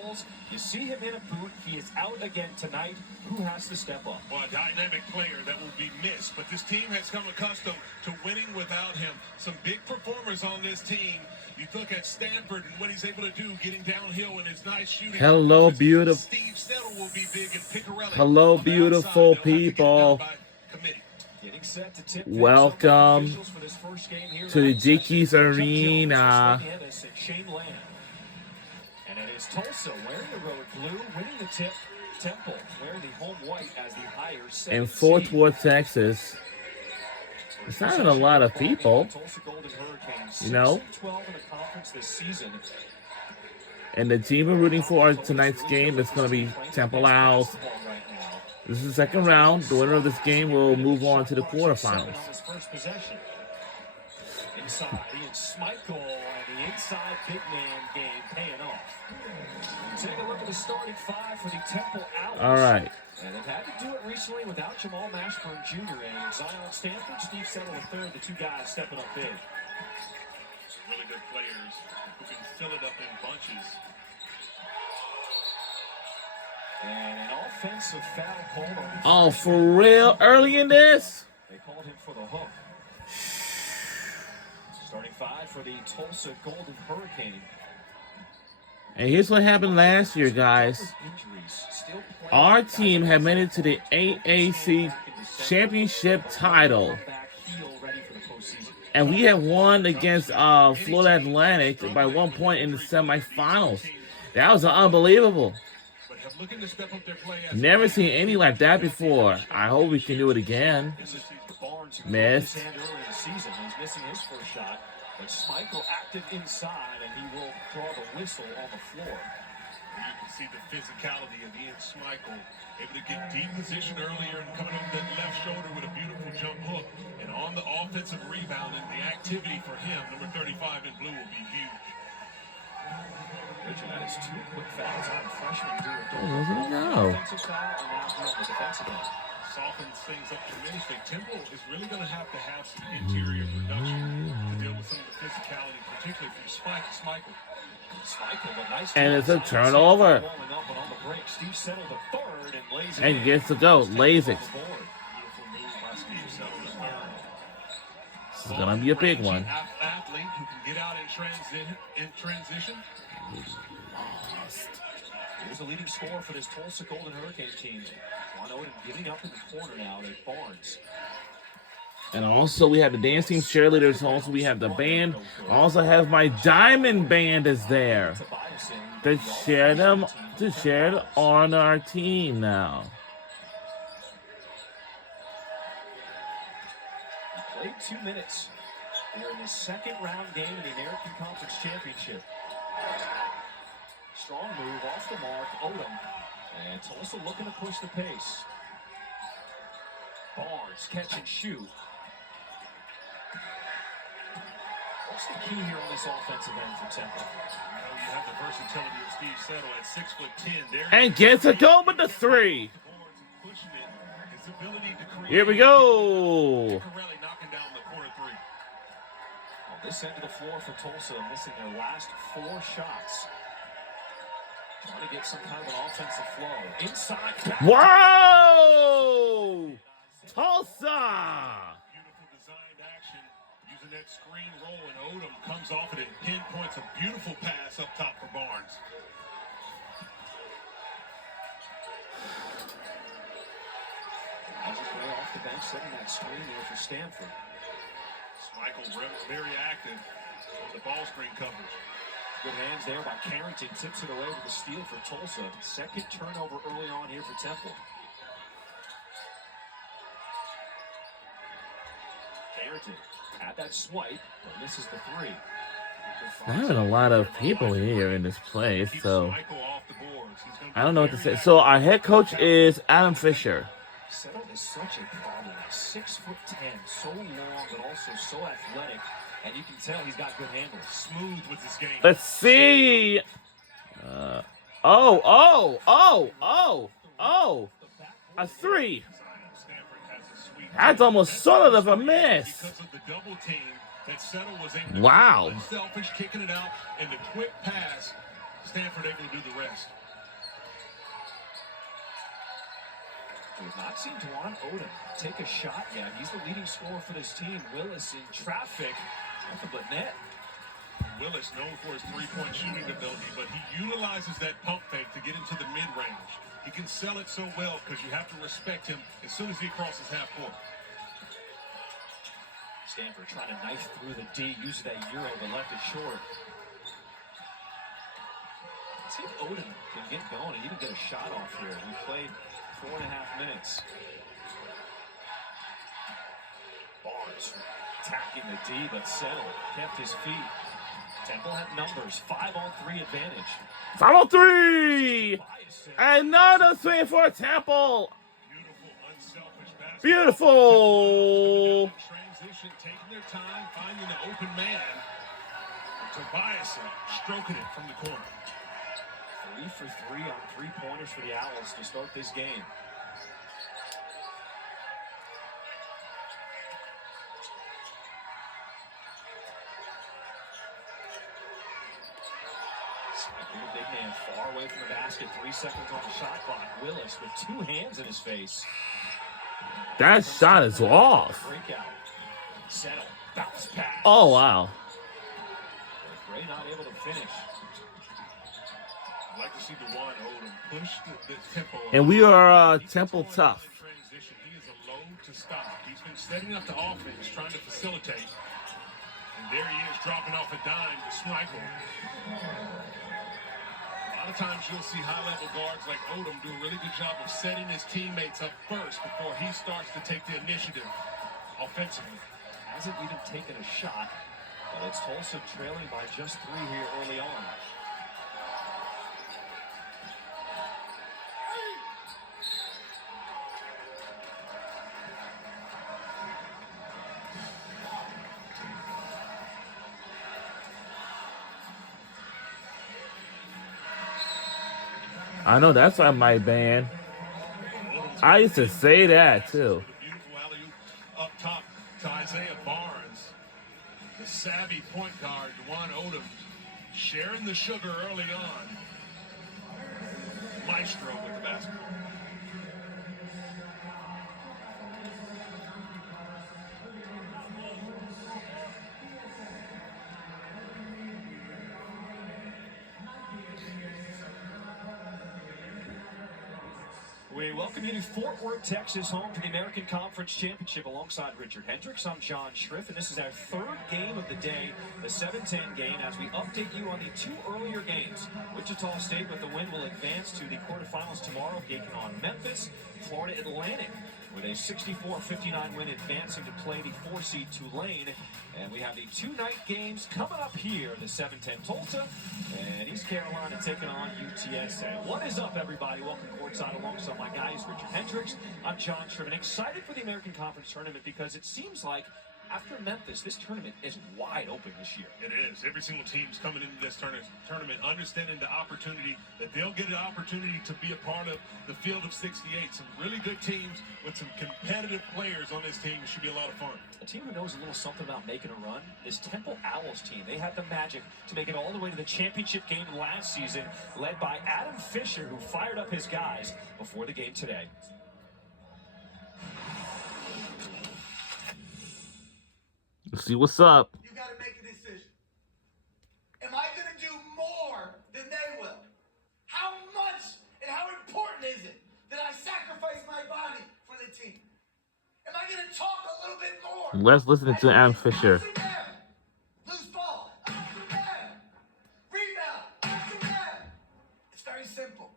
fouls. You see him in a boot. He is out again tonight. Who has to step up? Well, a dynamic player that will be missed, but this team has come accustomed to winning without him. Some big performers on this team. You look at Stanford and what he's able to do getting downhill and his nice shooting. Hello, beautiful. Steve Settle will be big and Picarelli. Hello, beautiful people. Welcome to the Dickies Arena. And it is Tulsa wearing the road blue, winning the tip. Temple wearing the home white as the higher in Fort Worth, Texas. It's not even a lot of people, you know. And the team we're rooting for tonight's game is going to be Temple Owls. This is the second round. The winner of this game will move on to the quarterfinals. Inside, Ian Schmeichel, and the inside big man game paying off. Take a look at the starting five for the Temple Owls. All right. And they've had to do it recently without Jamal Mashburn Jr. and Zion Stanford, Steve Settle III, the two guys stepping up big. Really good players who can fill it up in bunches. And an offensive foul called on the Oh, for real? Early in this? They called him for the hook. Starting five for the Tulsa Golden Hurricane. And here's what happened last year, guys. Our team had made it to the AAC championship title. And we had won against Florida Atlantic by 1 point in the semifinals. That was unbelievable. Never seen any like that before. I hope we can do it again. Missed. He's missing his first shot, but Schmeichel active inside, and he will draw the whistle on the floor. You can see the physicality of Ian Schmeichel, able to get deep position earlier and coming over that left shoulder with a beautiful jump hook. And on the offensive rebound, and the activity for him, number 35 in blue, will be huge. Richard, that is two quick fouls on the freshman duo. No. Offensive foul, and now on the defensive end. Softens things up tremendously. Temple is really going to have some interior production to deal with some of the physicality, particularly from Schmeichel. And it's a turnover. And he gets to go. Lays it. This is going to be a big one. Athlete who can get out in transition. Here's the leading scorer for this Tulsa Golden Hurricane team. Juan Odom getting up in the corner now at Barnes. And also we have the dance team cheerleaders. Also we have the band. Also have my diamond band is there to share on our team now. He played 2 minutes. They're in the second round game in the American Conference Championship. Strong move off the mark, Odom. And Tulsa looking to push the pace. Barnes, catch and shoot. What's the key here on this offensive end for Temple? You have the versatility of Steve Settle at 6'10". And gets a go with the three. Here we go. On this end of the floor for Tulsa, missing their last 4 shots. Trying to get some kind of an offensive flow. Inside. Whoa! Tulsa! Beautiful designed action. Using that screen roll, and Odom comes off it and pinpoints a beautiful pass up top for Barnes. Magic way off the bench, setting that screen there for Stanford. Schmeichel very active on the ball screen coverage. Good hands there by Carrington. Tips it away with the steal for Tulsa. Second turnover early on here for Temple. Carrington had that swipe, but misses the three. Not even a lot of people here in this place, so I don't know what to say. So our head coach is Adam Fisher. Settle is such a problem. 6'10", so long, but also so athletic. And you can tell he's got good handles. Smooth with his game. Let's see. A three. That's almost sort of a miss. Wow. Unselfish, kicking it out, and the quick pass Stanford able to do the rest. We have not seen Dwan Odom take a shot yet. He's the leading scorer for this team. Willis in traffic. Nothing but net. Willis known for his three-point shooting ability, but he utilizes that pump fake to get into the mid-range. He can sell it so well because you have to respect him as soon as he crosses half court. Stanford trying to knife through the D, uses that Euro, but left it short. Let's see if Odom can get going and even get a shot off here. We played 4.5 minutes. Barnes attacking the D, but settled, kept his feet. Temple had numbers, 5-on-3 advantage. 5-on-3! Another swing for Temple. Beautiful, unselfish basketball. Beautiful. Transition, taking their time, finding the open man. Tobias stroking it from the corner. 3 for 3 on three-pointers for the Owls to start this game. The big man far away from the basket. 3 seconds on the shot clock. Willis with 2 hands in his face. That shot is off. Breakout. Settle. Bounce pass. Oh, wow. Gray not able to finish. I'd like to see Dwan Odom push the tempo. And we are Temple tough. Transition. He is a load to stop. He's been setting up the offense, trying to facilitate. And there he is, dropping off a dime to Schmeichel. A lot of times you'll see high-level guards like Odom do a really good job of setting his teammates up first before he starts to take the initiative offensively. Hasn't even taken a shot, but it's Tulsa trailing by just 3 here early on. I know that's on my band. I used to say that too. Beautiful alley-oop up top to Isaiah Barnes. The savvy point guard, Dwan Odom, sharing the sugar early on. Maestro with the basketball. We welcome you to Fort Worth, Texas, home to the American Conference Championship alongside Richard Hendricks. I'm John Schriff, and this is our 3rd game of the day, the 7-10 game, as we update you on the 2 earlier games. Wichita State with the win will advance to the quarterfinals tomorrow, taking on Memphis. Florida Atlantic with a 64-59 win, advancing to play the 4-seed Tulane. And we have the 2-night games coming up here, the 7-10 Tulsa and East Carolina taking on UTSA. What is up, everybody? Welcome courtside alongside my guys, Richard Hendricks. I'm John Sherman, excited for the American Conference Tournament because it seems like after Memphis, this tournament is wide open this year. It is. Every single team's coming into this tournament understanding the opportunity that they'll get an opportunity to be a part of the field of 68. Some really good teams with some competitive players on this team. It should be a lot of fun. A team who knows a little something about making a run, this Temple Owls team. They had the magic to make it all the way to the championship game last season, led by Adam Fisher, who fired up his guys before the game today. Let's see what's up. You got to make a decision. Am I going to do more than they will? How much and how important is it that I sacrifice my body for the team? Am I going to talk a little bit more? Let's listen to Adam Fisher. Loose ball. Rebound. It's very simple.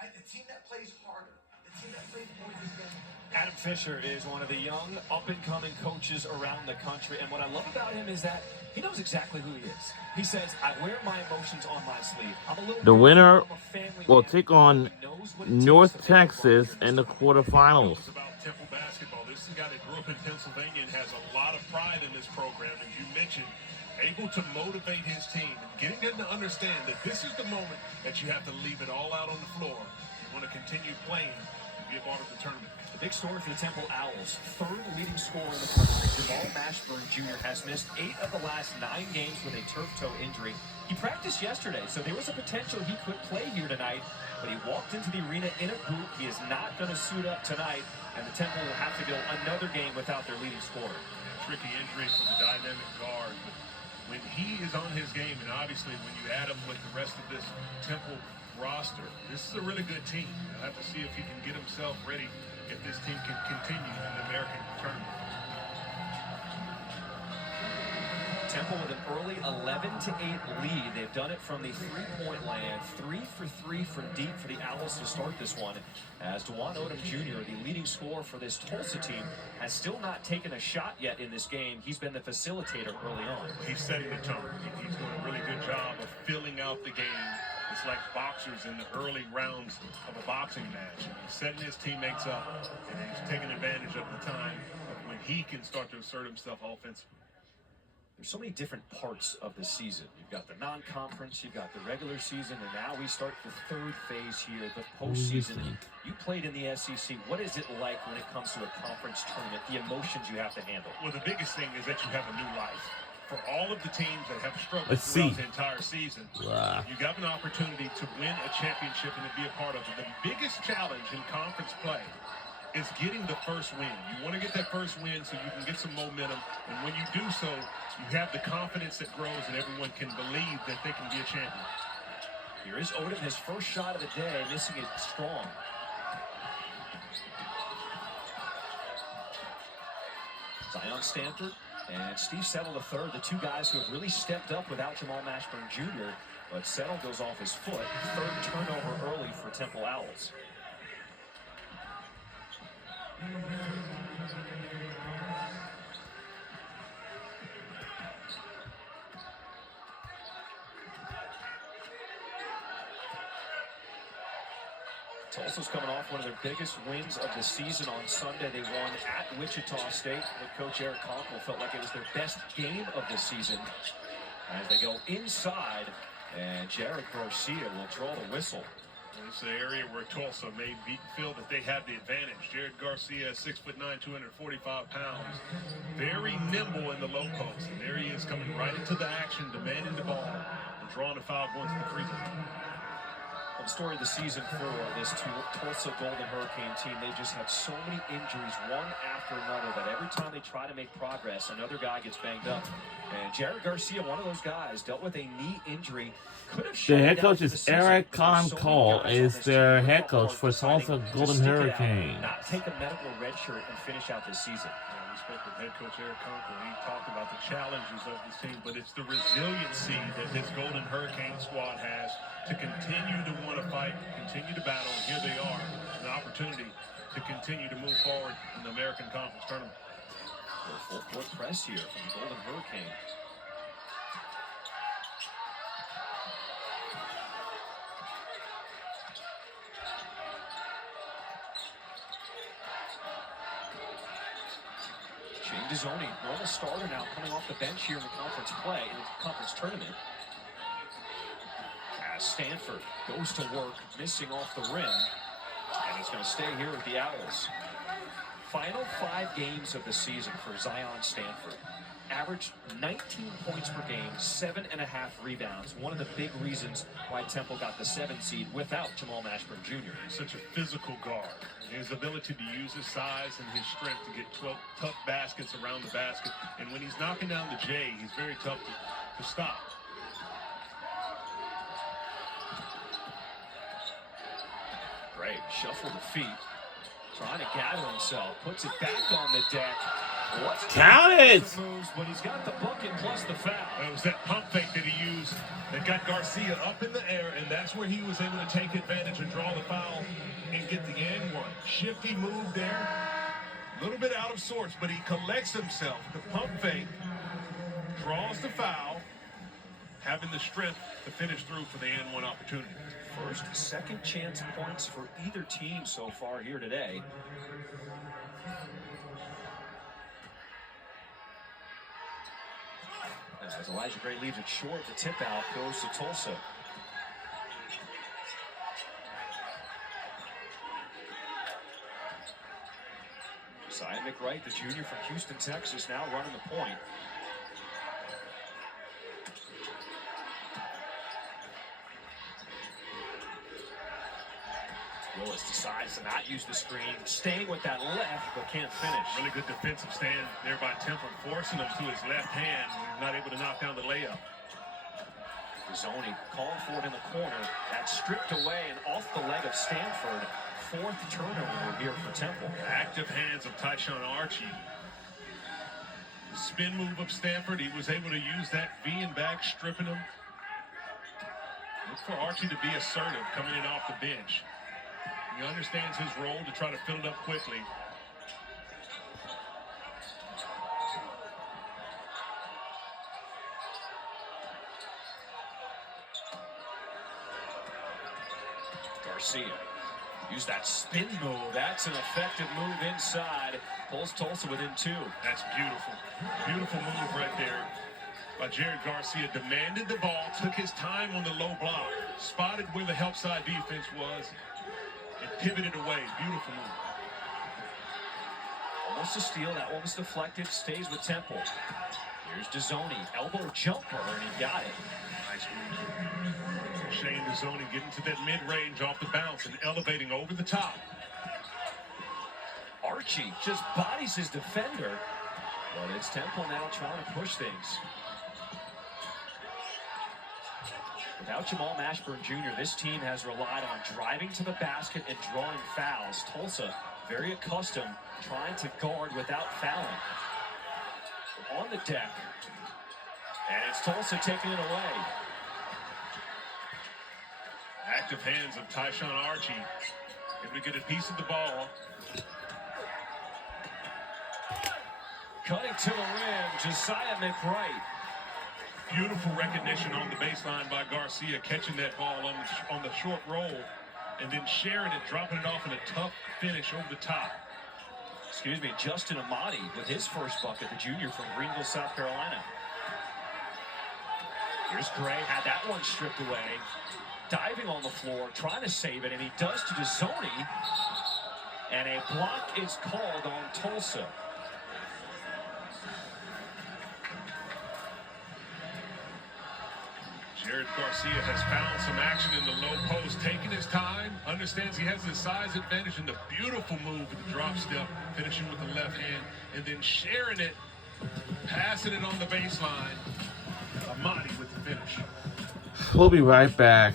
Right? The team that plays harder, the team that plays more defense. Adam Fisher is one of the young, up-and-coming coaches around the country, and what I love about him is that he knows exactly who he is. He says, I wear my emotions on my sleeve. I'm a little The winner will man. take on North Texas in the quarterfinals. It's about Temple basketball. This is a guy that grew up in Pennsylvania and has a lot of pride in this program. As you mentioned, able to motivate his team and getting them to understand that this is the moment that you have to leave it all out on the floor. You want to continue playing and be a part of the tournament. The big story for the Temple Owls, 3rd leading scorer in the country, Jamal Mashburn Jr. has missed 8 of the last 9 games with a turf toe injury. He practiced yesterday, so there was a potential he could play here tonight, but he walked into the arena in a boot. He is not going to suit up tonight, and the Temple will have to go another game without their leading scorer. Tricky injury for the dynamic guard, but when he is on his game, and obviously when you add him with the rest of this Temple roster, this is a really good team. You'll have to see if he can get himself ready if this team can continue in the American tournament. Temple with an early 11-8 lead. They've done it from the three-point land. 3 for 3 from deep for the Owls to start this one. As Dwan Odom Jr., the leading scorer for this Tulsa team, has still not taken a shot yet in this game. He's been the facilitator early on. He's setting the tone. He's doing a really good job of filling out the game. It's like boxers in the early rounds of a boxing match. He's setting his teammates up, and he's taking advantage of the time when he can start to assert himself offensively. There's so many different parts of the season. You've got the non-conference, you've got the regular season, and now we start the third phase here, the postseason. You played in the SEC. What is it like when it comes to a conference tournament, the emotions you have to handle? Well, the biggest thing is that you have a new life. For all of the teams that have struggled throughout the entire season, you got an opportunity to win a championship and to be a part of it. The biggest challenge in conference play is getting the first win. You want to get that first win so you can get some momentum, and when you do so, you have the confidence that grows and everyone can believe that they can be a champion. Here is Odom, his first shot of the day, missing it strong. Zion Stanford and Steve Settle III, the two guys who have really stepped up without Jamal Mashburn Jr., but Settle goes off his foot. Third turnover early for Temple Owls. Tulsa's coming off one of their biggest wins of the season on Sunday. They won at Wichita State. With Coach Eric Conkle felt like it was their best game of the season. As they go inside, and Jared Garcia will draw the whistle. This is the area where Tulsa may feel that they have the advantage. Jared Garcia, 6'9", 245 pounds. Very nimble in the low post. And there he is coming right into the action, demanding the ball, and drawing a foul going to the free throw. Well, the story of the season for this Tulsa Golden Hurricane team, they just had so many injuries, one after another, that every time they try to make progress, another guy gets banged up. And Jared Garcia, one of those guys, dealt with a knee injury. The head coach is Eric Conkle, is their head coach for Tulsa Golden Hurricane. Not take a medical red shirt and finish out this season. Yeah, we spoke with head coach Eric Conkle. He talked about the challenges of this team, but it's the resiliency that this Golden Hurricane squad has to continue to want to fight, continue to battle, and here they are, an opportunity to continue to move forward in the American Conference Tournament. Full court press here from the Golden Hurricane. Shane Dezzoni, normal starter now, coming off the bench here in the conference play, in the conference tournament. As Stanford goes to work, missing off the rim, and it's going to stay here with the Owls. Final 5 games of the season for Zion Stanford. Averaged 19 points per game, 7.5 rebounds. One of the big reasons why Temple got the 7 seed without Jamal Mashburn Jr. He's such a physical guard. His ability to use his size and his strength to get tough baskets around the basket. And when he's knocking down the J, he's very tough to stop. Great, shuffle the feet. Trying to gather himself, puts it back on the deck. Count it! Moves, but he's got the bucket plus the foul. It was that pump fake that he used that got Garcia up in the air, and that's where he was able to take advantage and draw the foul and get the and one. Shifty move there, a little bit out of sorts, but he collects himself. The pump fake draws the foul, having the strength to finish through for the and one opportunity. First, second chance points for either team so far here today. As Elijah Gray leaves it short, the tip out goes to Tulsa. Josiah McWright, the junior from Houston, Texas, now running the point. Willis decides to not use the screen, staying with that left, but can't finish. Really good defensive stand there by Temple, forcing him to his left hand. Not able to knock down the layup. Zoni calling for it in the corner. That's stripped away and off the leg of Stanford. Fourth turnover here for Temple. Active hands of Tyshawn Archie. The spin move of Stanford, he was able to use that V and back, stripping him. Look for Archie to be assertive coming in off the bench. He understands his role to try to fill it up quickly. Garcia. Use that spin move. That's an effective move inside. Pulls Tulsa within 2. That's beautiful. Beautiful move right there by Jared Garcia. Demanded the ball, took his time on the low block, spotted where the help side defense was, and pivoted away. Beautiful move. Almost a steal. That one was deflected. Stays with Temple. Here's DeZoni. Elbow jumper, and he got it. Nice move. Shane DeZoni getting to that mid-range off the bounce and elevating over the top. Archie just bodies his defender. But it's Temple now trying to push things. Without Jamal Mashburn Jr., this team has relied on driving to the basket and drawing fouls. Tulsa, very accustomed, trying to guard without fouling. On the deck. And it's Tulsa taking it away. Active hands of Tyshawn Archie. Able to get a piece of the ball. Cutting to the rim, Josiah McWright. Beautiful recognition on the baseline by Garcia, catching that ball on the short roll, and then sharing it, dropping it off in a tough finish over the top. Excuse me, Justin Amati with his first bucket, the junior from Greenville, South Carolina. Here's Gray, had that one stripped away. Diving on the floor, trying to save it, and he does to DeZoni. And a block is called on Tulsa. Jared Garcia has found some action in the low post, taking his time, understands he has the size advantage, and the beautiful move with the drop step, finishing with the left hand, and then sharing it, passing it on the baseline. Amati with the finish. We'll be right back.